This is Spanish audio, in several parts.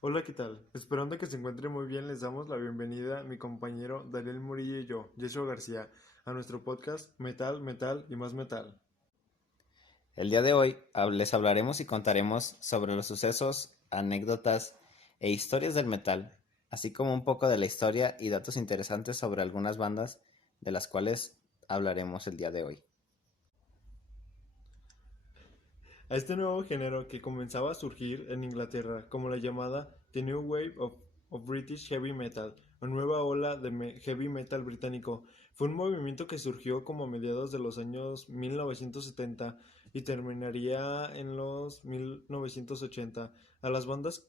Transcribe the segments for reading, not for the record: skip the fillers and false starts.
Hola, ¿qué tal? Esperando que se encuentre muy bien, les damos la bienvenida a mi compañero Daniel Murillo y yo, Yeshua García, a nuestro podcast Metal, Metal y más Metal. El día de hoy les hablaremos y contaremos sobre los sucesos, anécdotas e historias del metal, así como un poco de la historia y datos interesantes sobre algunas bandas de las cuales hablaremos el día de hoy. A este nuevo género que comenzaba a surgir en Inglaterra como la llamada The New Wave of British Heavy Metal, o nueva ola de heavy metal británico, fue un movimiento que surgió como a mediados de los años 1970 y terminaría en los 1980. A las bandas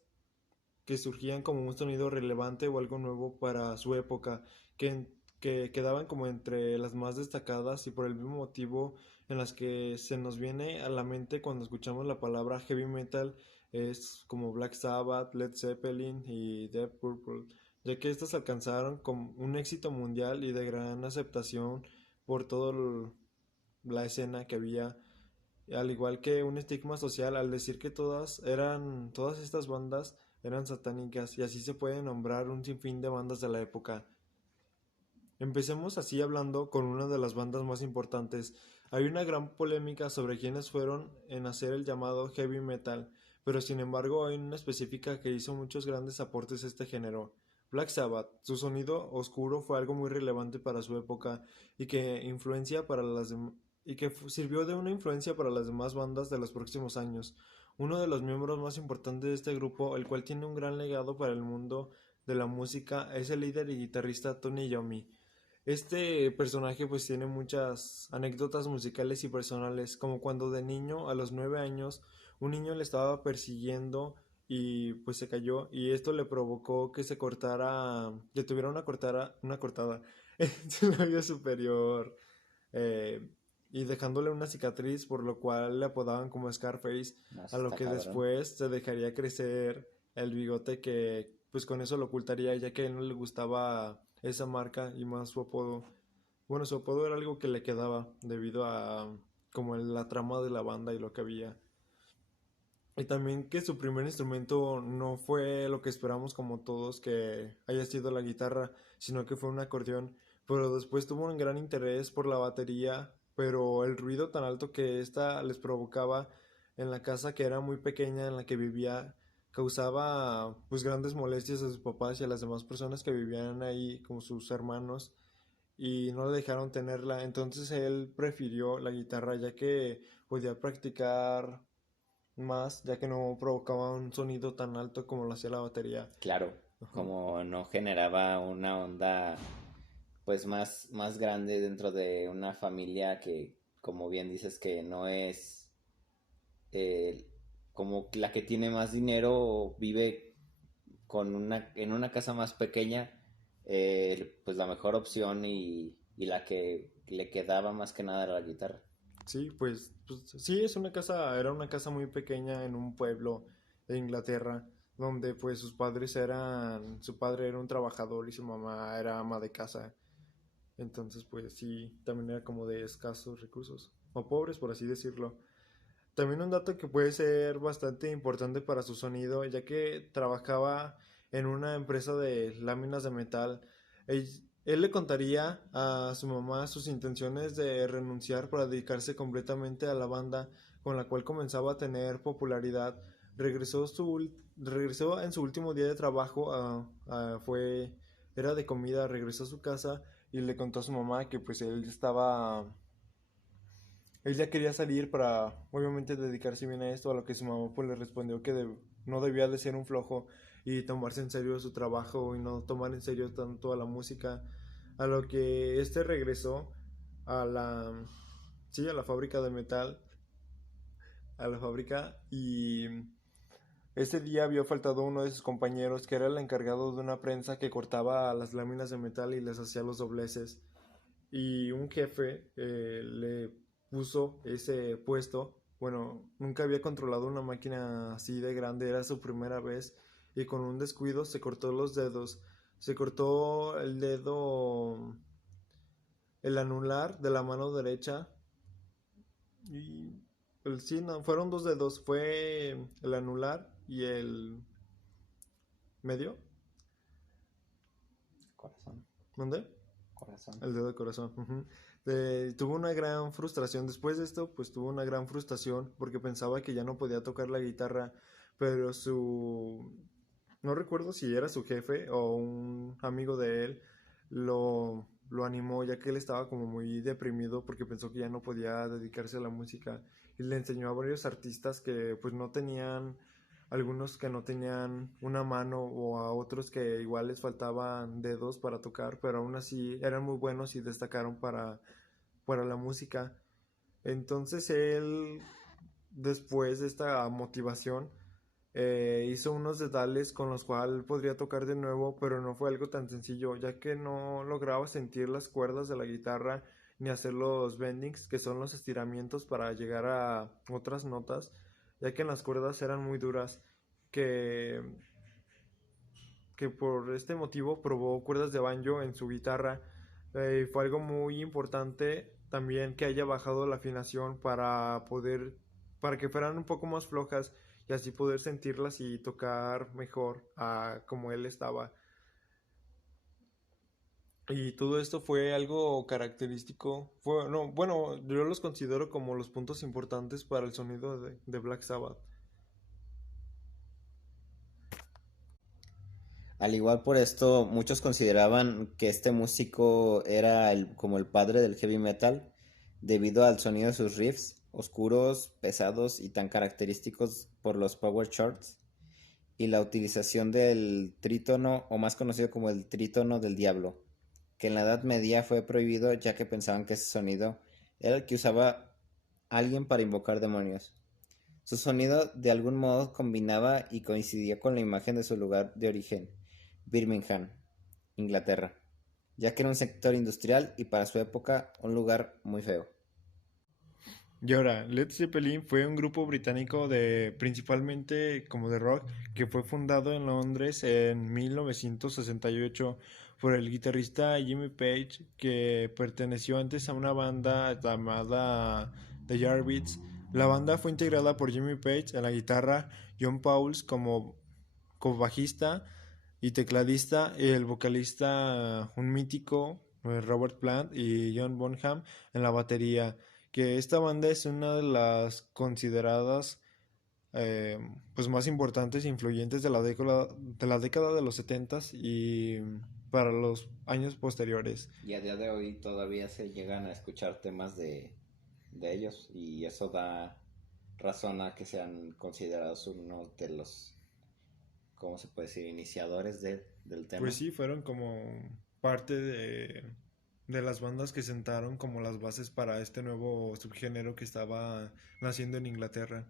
que surgían como un sonido relevante o algo nuevo para su época, que, que quedaban como entre las más destacadas y por el mismo motivo en las que se nos viene a la mente cuando escuchamos la palabra heavy metal es como Black Sabbath, Led Zeppelin y Deep Purple, ya que estas alcanzaron como un éxito mundial y de gran aceptación por toda la escena que había, al igual que un estigma social al decir que todas estas bandas eran satánicas, y así se puede nombrar un sinfín de bandas de la época. Empecemos así hablando con una de las bandas más importantes. Hay una gran polémica sobre quiénes fueron en hacer el llamado heavy metal, pero sin embargo hay una específica que hizo muchos grandes aportes a este género. Black Sabbath, su sonido oscuro fue algo muy relevante para su época y que influencia para sirvió de una influencia para las demás bandas de los próximos años. Uno de los miembros más importantes de este grupo, el cual tiene un gran legado para el mundo de la música, es el líder y guitarrista Tony Iommi. Este personaje pues tiene muchas anécdotas musicales y personales, como cuando de niño, a los 9 años, un niño le estaba persiguiendo y pues se cayó, y esto le provocó que se cortara, que tuviera una cortada en su labio superior, eh, y dejándole una cicatriz, por lo cual le apodaban como Scarface, No, a eso lo está que cabrón. después se dejaría crecer el bigote que pues con eso lo ocultaría, ya que a él no le gustaba esa marca y más su apodo. Bueno, su apodo era algo que le quedaba debido a como la trama de la banda y lo que había. Y también que su primer instrumento no fue lo que esperamos como todos, que haya sido la guitarra, sino que fue un acordeón. Pero después tuvo un gran interés por la batería, pero el ruido tan alto que ésta les provocaba en la casa, que era muy pequeña en la que vivía, causaba pues grandes molestias a sus papás y a las demás personas que vivían ahí, como sus hermanos, y no le dejaron tenerla. Entonces él prefirió la guitarra, ya que podía practicar más, ya que no provocaba un sonido tan alto como lo hacía la batería. Claro, Ajá. como no generaba una onda pues más grande dentro de una familia que, como bien dices, que no es eh, como la que tiene más dinero o vive en una casa más pequeña, pues la mejor opción y la que le quedaba más que nada era la guitarra. Sí, pues sí, era una casa muy pequeña en un pueblo de Inglaterra, donde pues su padre era un trabajador y su mamá era ama de casa. Entonces pues sí, también era como de escasos recursos, o pobres por así decirlo. También un dato que puede ser bastante importante para su sonido, ya que trabajaba en una empresa de láminas de metal. Él le contaría a su mamá sus intenciones de renunciar para dedicarse completamente a la banda, con la cual comenzaba a tener popularidad. Regresó en su último día de trabajo, era de comida, regresó a su casa y le contó a su mamá que pues él ya quería salir para, obviamente, dedicarse bien a esto, a lo que su mamá pues le respondió que no debía de ser un flojo y tomarse en serio su trabajo y no tomar en serio tanto a la música, a lo que este regresó a sí, a la fábrica de metal, a la fábrica, y ese día había faltado uno de sus compañeros que era el encargado de una prensa que cortaba las láminas de metal y les hacía los dobleces, y un jefe le puso ese puesto. Bueno, nunca había controlado una máquina así de grande, era su primera vez, y con un descuido se cortó los dedos. Se cortó el dedo, el anular de la mano derecha, y sí, no, fueron dos dedos, fue el anular y medio. Corazón. ¿Dónde? Corazón. El dedo de corazón. Ujú. Tuvo una gran frustración. Después de esto, pues tuvo una gran frustración porque pensaba que ya no podía tocar la guitarra, pero no recuerdo si era su jefe o un amigo de él, lo animó ya que él estaba como muy deprimido porque pensó que ya no podía dedicarse a la música y le enseñó a varios artistas que pues no tenían, algunos que no tenían una mano o a otros que igual les faltaban dedos para tocar, pero aún así eran muy buenos y destacaron para la música. Entonces él, después de esta motivación, hizo unos detalles con los cuales podría tocar de nuevo, pero no fue algo tan sencillo, ya que no lograba sentir las cuerdas de la guitarra ni hacer los bendings, que son los estiramientos para llegar a otras notas, ya que las cuerdas eran muy duras, que, que por este motivo probó cuerdas de banjo en su guitarra. Fue algo muy importante también que haya bajado la afinación para que fueran un poco más flojas y así poder sentirlas y tocar mejor a como él estaba. Y todo esto fue algo característico. No, bueno, yo los considero como los puntos importantes para el sonido de Black Sabbath. Al igual por esto, muchos consideraban que este músico era como el padre del heavy metal, debido al sonido de sus riffs, oscuros, pesados y tan característicos por los power chords, y la utilización del trítono, o más conocido como el trítono del diablo, que en la Edad Media fue prohibido ya que pensaban que ese sonido era el que usaba alguien para invocar demonios. Su sonido de algún modo combinaba y coincidía con la imagen de su lugar de origen, Birmingham, Inglaterra, ya que era un sector industrial y para su época un lugar muy feo. Y ahora, Led Zeppelin fue un grupo británico de principalmente como de rock que fue fundado en Londres en 1968 por el guitarrista Jimmy Page, que perteneció antes a una banda llamada The Yardbirds. La banda fue integrada por Jimmy Page en la guitarra, John Pauls como bajista y tecladista, y el vocalista, un mítico, Robert Plant y John Bonham en la batería, que esta banda es una de las consideradas pues más importantes e influyentes de la década de los 70 y para los años posteriores. Y a día de hoy todavía se llegan a escuchar temas de ellos y eso da razón a que sean considerados uno de los, ¿cómo se puede decir?, iniciadores del Pues tema. sí, fueron como parte de las bandas que sentaron como las bases para este nuevo subgénero que estaba naciendo en Inglaterra.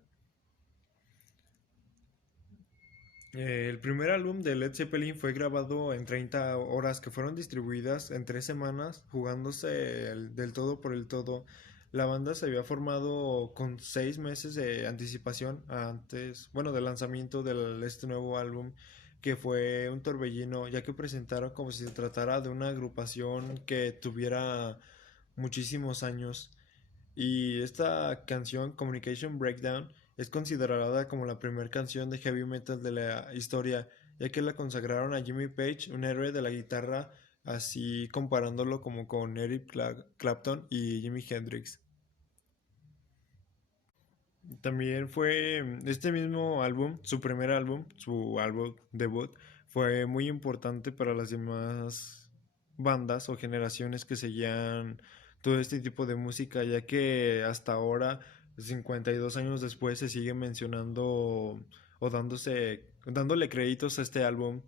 El primer álbum de Led Zeppelin fue grabado en 30 horas que fueron distribuidas en 3 semanas, jugándose del todo por el todo. La banda se había formado con 6 meses de anticipación antes, bueno, del lanzamiento de este nuevo álbum, que fue un torbellino, ya que presentaron como si se tratara de una agrupación que tuviera muchísimos años. Y esta canción, Communication Breakdown, es considerada como la primera canción de heavy metal de la historia, ya que la consagraron a Jimmy Page, un héroe de la guitarra, así comparándolo como con Eric Clapton y Jimi Hendrix. También fue este mismo álbum, su primer álbum, su álbum debut, fue muy importante para las demás bandas o generaciones que seguían todo este tipo de música, ya que hasta ahora, 52 años después, se sigue mencionando o dándole créditos a este álbum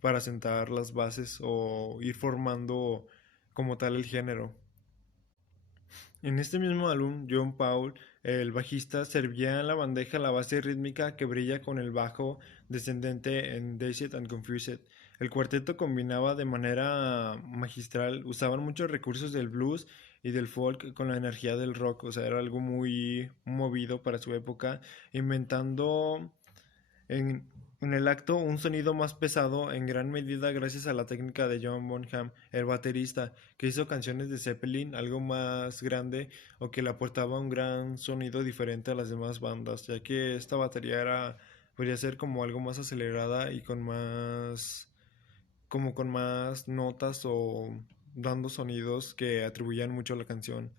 para sentar las bases o ir formando como tal el género. En este mismo álbum, John Paul, el bajista, servía en la bandeja la base rítmica que brilla con el bajo descendente en Dazed and Confused. El cuarteto combinaba de manera magistral, usaban muchos recursos del blues y del folk con la energía del rock, o sea, era algo muy movido para su época, inventando en, en el acto un sonido más pesado en gran medida gracias a la técnica de John Bonham, el baterista, que hizo canciones de Zeppelin algo más grande o que le aportaba un gran sonido diferente a las demás bandas, ya que esta batería era podría ser como algo más acelerada y como con más notas o dando sonidos que atribuían mucho a la canción.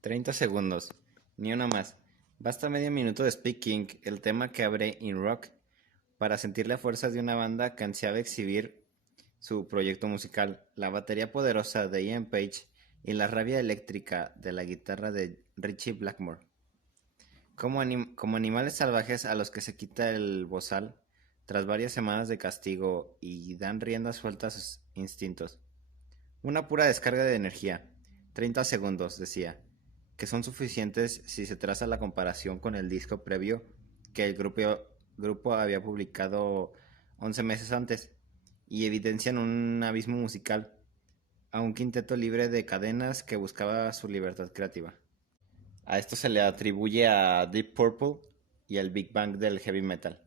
30 segundos, ni una más. Basta medio minuto de Speaking, el tema que abre In Rock, para sentir la fuerza de una banda que ansiaba exhibir su proyecto musical, la batería poderosa de Ian Page y la rabia eléctrica de la guitarra de Richie Blackmore. Como animales salvajes a los que se quita el bozal tras varias semanas de castigo y dan rienda suelta a sus instintos. Una pura descarga de energía, 30 segundos, decía, que son suficientes si se traza la comparación con el disco previo que el grupo había publicado 11 meses antes y evidencian un abismo musical a un quinteto libre de cadenas que buscaba su libertad creativa. A esto se le atribuye a Deep Purple y el Big Bang del heavy metal.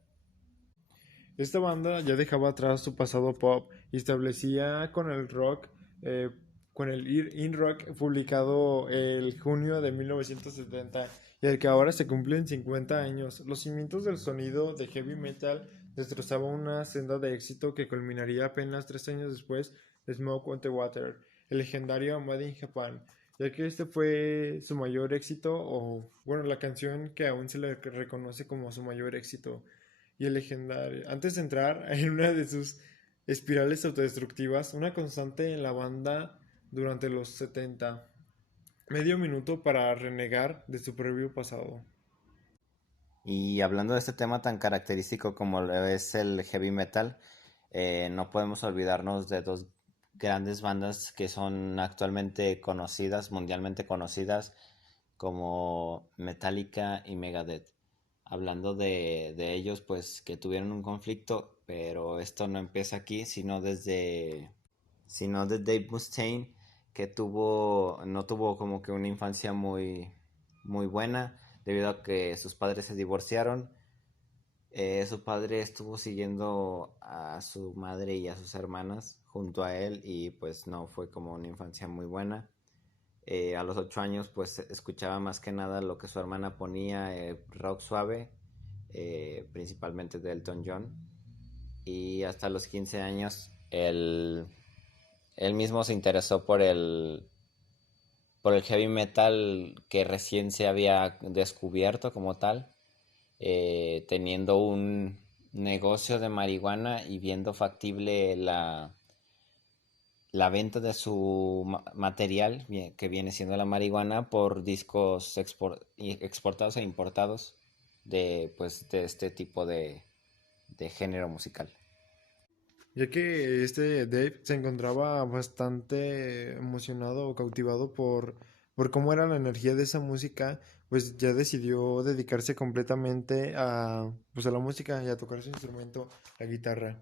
Esta banda ya dejaba atrás su pasado pop y establecía con el rock, eh, con el in rock publicado el junio de 1970 y el que ahora se cumplen 50 años. Los cimientos del sonido de heavy metal destrozaba una senda de éxito que culminaría apenas 3 años después de Smoke on the Water, el legendario Made in Japan, ya que este fue su mayor éxito, o bueno, la canción que aún se le reconoce como su mayor éxito y el legendario. Antes de entrar en una de sus espirales autodestructivas, una constante en la banda durante los 70. Medio minuto para renegar de su previo pasado. Y hablando de este tema tan característico como lo es el heavy metal, no podemos olvidarnos de dos grandes bandas que son actualmente conocidas, mundialmente conocidas, como Metallica y Megadeth. Hablando de ellos, pues que tuvieron un conflicto, pero esto no empieza aquí, sino de Dave Mustaine, que no tuvo como que una infancia muy buena, debido a que sus padres se divorciaron. Su padre estuvo siguiendo a su madre y a sus hermanas junto a él y pues no fue como una infancia muy buena. A los 8 años pues escuchaba más que nada lo que su hermana ponía, rock suave, principalmente de Elton John. Y hasta los 15 años él mismo se interesó por el heavy metal que recién se había descubierto como tal, teniendo un negocio de marihuana y viendo factible la venta de su material, que viene siendo la marihuana, por discos exportados e importados de este tipo de género musical. Ya que este Dave se encontraba bastante emocionado o cautivado por cómo era la energía de esa música, pues ya decidió dedicarse completamente pues a la música y a tocar su instrumento, la guitarra.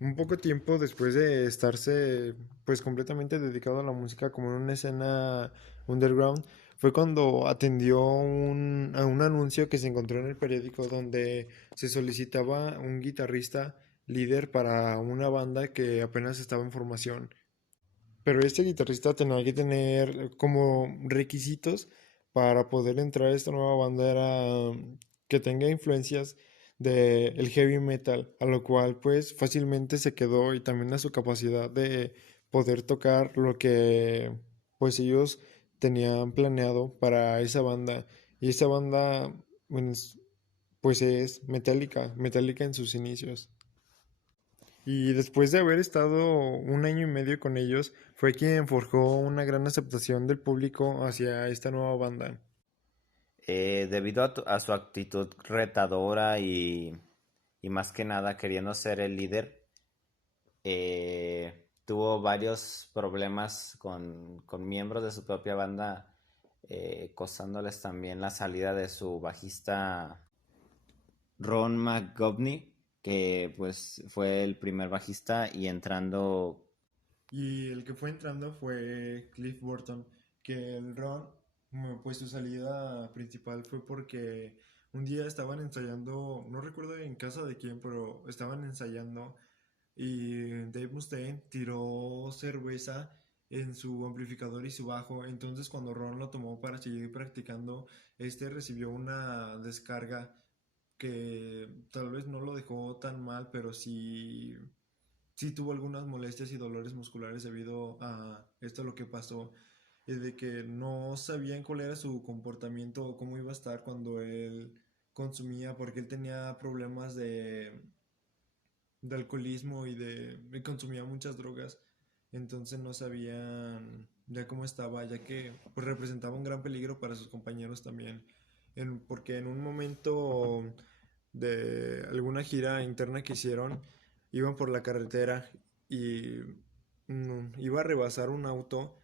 Un poco tiempo después de estarse pues completamente dedicado a la música como en una escena underground, fue cuando atendió a un anuncio que se encontró en el periódico donde se solicitaba un guitarrista líder para una banda que apenas estaba en formación. Pero este guitarrista tenía que tener como requisitos para poder entrar a esta nueva banda era que tenga influencias del heavy metal, a lo cual pues fácilmente se quedó y también a su capacidad de poder tocar lo que pues ellos tenían planeado para esa banda. Y esa banda pues es Metallica, Metallica en sus inicios. Y después de haber estado un año y medio con ellos, fue quien forjó una gran aceptación del público hacia esta nueva banda. Debido a su actitud retadora y más que nada queriendo ser el líder, tuvo varios problemas con miembros de su propia banda, costándoles también la salida de su bajista Ron McGovney, que pues fue el primer bajista, y entrando. Y el que fue entrando fue Cliff Burton, que el Ron, pues su salida principal fue porque un día estaban ensayando, no recuerdo en casa de quién, pero estaban ensayando y Dave Mustaine tiró cerveza en su amplificador y su bajo. Entonces cuando Ron lo tomó para seguir practicando, este recibió una descarga que tal vez no lo dejó tan mal, pero sí tuvo algunas molestias y dolores musculares debido a esto lo que pasó, y de que no sabían cuál era su comportamiento o cómo iba a estar cuando él consumía, porque él tenía problemas de alcoholismo y consumía muchas drogas, entonces no sabían ya cómo estaba, ya que pues representaba un gran peligro para sus compañeros también, porque en un momento de alguna gira interna que hicieron, iban por la carretera y iba a rebasar un auto,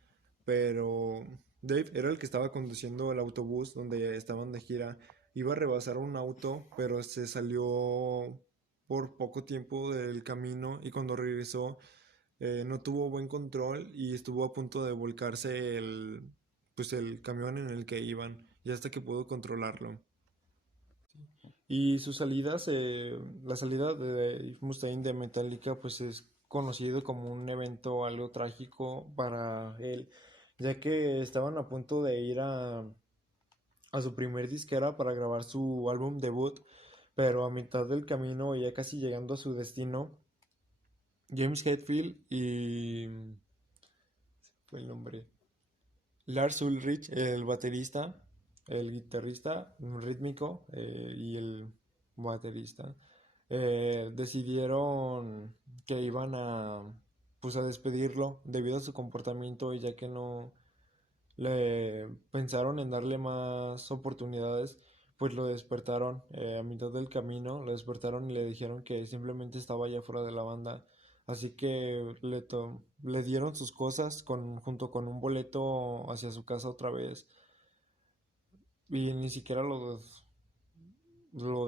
pero Dave era el que estaba conduciendo el autobús donde estaban de gira. Iba a rebasar un auto, pero se salió por poco tiempo del camino y cuando regresó no tuvo buen control y estuvo a punto de volcarse pues el camión en el que iban, y hasta que pudo controlarlo. Y sus salidas, la salida de Mustaine de Metallica, pues es conocido como un evento algo trágico para él, ya que estaban a punto de ir a su primer disquera para grabar su álbum debut, pero a mitad del camino, ya casi llegando a su destino, James Hetfield y... fue el nombre. Lars Ulrich, el baterista, el guitarrista rítmico y el baterista, decidieron que iban pues a despedirlo debido a su comportamiento, y ya que no le pensaron en darle más oportunidades, pues lo despertaron a mitad del camino, lo despertaron y le dijeron que simplemente estaba ya fuera de la banda. Así que le dieron sus cosas junto con un boleto hacia su casa otra vez. Y ni siquiera lo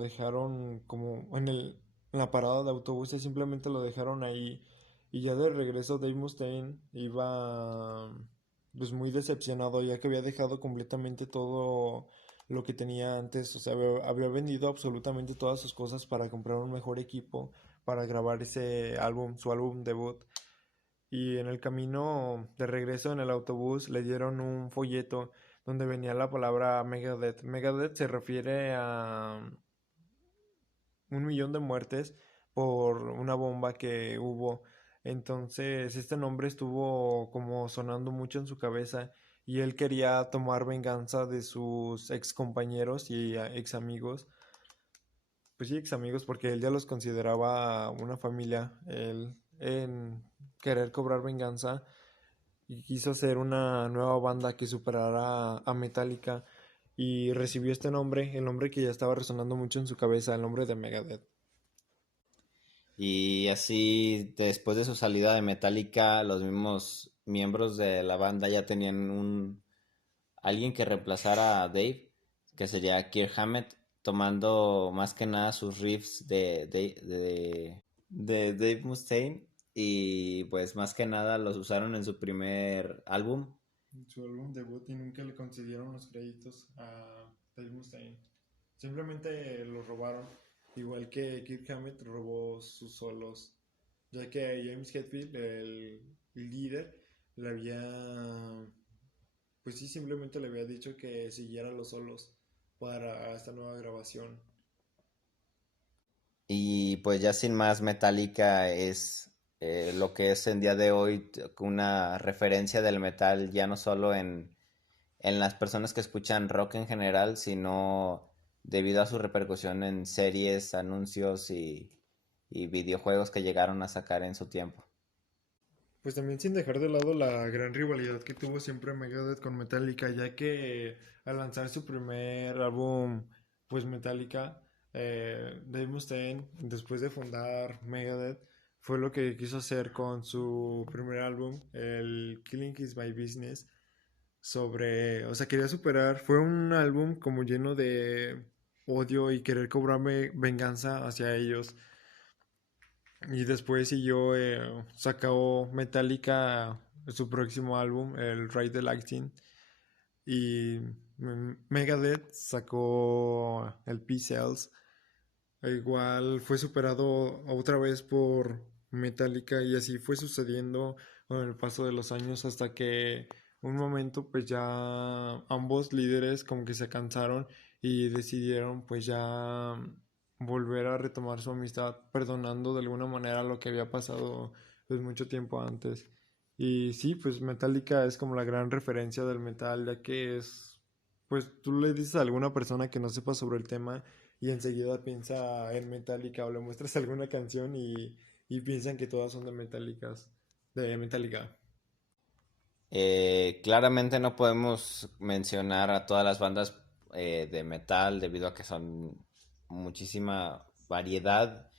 dejaron como en la parada de autobuses, simplemente lo dejaron ahí. Y ya de regreso Dave Mustaine iba pues muy decepcionado, ya que había dejado completamente todo lo que tenía antes. O sea, había vendido absolutamente todas sus cosas para comprar un mejor equipo para grabar ese álbum, su álbum debut. Y en el camino de regreso en el autobús le dieron un folleto donde venía la palabra Megadeth. Megadeth se refiere a 1 millón de muertes por una bomba que hubo. Entonces este nombre estuvo como sonando mucho en su cabeza, y él quería tomar venganza de sus ex compañeros y ex amigos. Pues sí, ex amigos, porque él ya los consideraba una familia. Él en querer cobrar venganza y quiso hacer una nueva banda que superara a Metallica, y recibió este nombre, el nombre que ya estaba resonando mucho en su cabeza, el nombre de Megadeth. Y así, después de su salida de Metallica, los mismos miembros de la banda ya tenían alguien que reemplazara a Dave, que sería Kirk Hammett, tomando más que nada sus riffs de Dave Mustaine, y pues más que nada los usaron en su primer álbum. Su álbum debut, y nunca le concedieron los créditos a Dave Mustaine. Simplemente los robaron, igual que Kirk Hammett robó sus solos, ya que James Hetfield, el líder, le había, pues sí, simplemente le había dicho que siguiera los solos para esta nueva grabación. Y pues ya sin más, Metallica es lo que es en día de hoy una referencia del metal, ya no solo en las personas que escuchan rock en general, sino debido a su repercusión en series, anuncios y videojuegos que llegaron a sacar en su tiempo. Pues también sin dejar de lado la gran rivalidad que tuvo siempre Megadeth con Metallica, ya que al lanzar su primer álbum, pues Metallica, Dave Mustaine, después de fundar Megadeth, fue lo que quiso hacer con su primer álbum, el Killing Is My Business, o sea, quería superar, fue un álbum como lleno de odio y querer cobrarme venganza hacia ellos. Y después siguió, sacó Metallica su próximo álbum, el Ride the Lightning. Y Megadeth sacó el P-Cells. Igual fue superado otra vez por Metallica, y así fue sucediendo con el paso de los años, hasta que un momento pues ya ambos líderes como que se cansaron y decidieron pues ya volver a retomar su amistad, perdonando de alguna manera lo que había pasado pues mucho tiempo antes. Y sí, pues Metallica es como la gran referencia del metal, ya que es, pues tú le dices a alguna persona que no sepa sobre el tema y enseguida piensa en Metallica o le muestras alguna canción y piensan que todas son de Metallica. Claramente no podemos mencionar a todas las bandas de metal debido a que son muchísima variedad.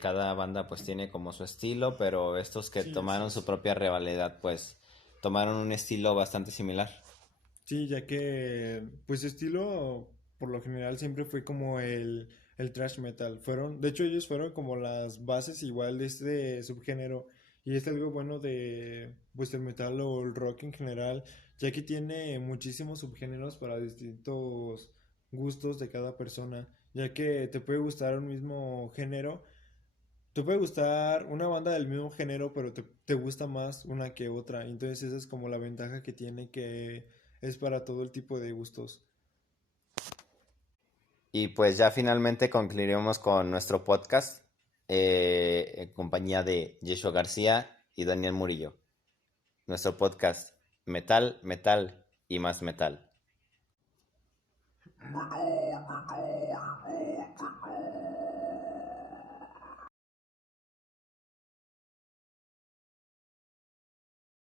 Cada banda pues tiene como su estilo, pero estos que Sí, así tomaron su es. propia rivalidad pues tomaron un estilo bastante similar. Sí, ya que pues su estilo por lo general siempre fue como el thrash metal. Fueron, de hecho ellos fueron como las bases igual de este subgénero y es algo bueno de pues el metal o el rock en general, ya que tiene muchísimos subgéneros para distintos gustos de cada persona, ya que te puede gustar un mismo género, te puede gustar una banda del mismo género, pero te gusta más una que otra. Entonces esa es como la ventaja que tiene que es para todo el tipo de gustos. Y pues ya finalmente concluiremos con nuestro podcast en compañía de Yeshua García y Daniel Murillo. Nuestro podcast Metal, Metal y más Metal. Metal, metal, metal.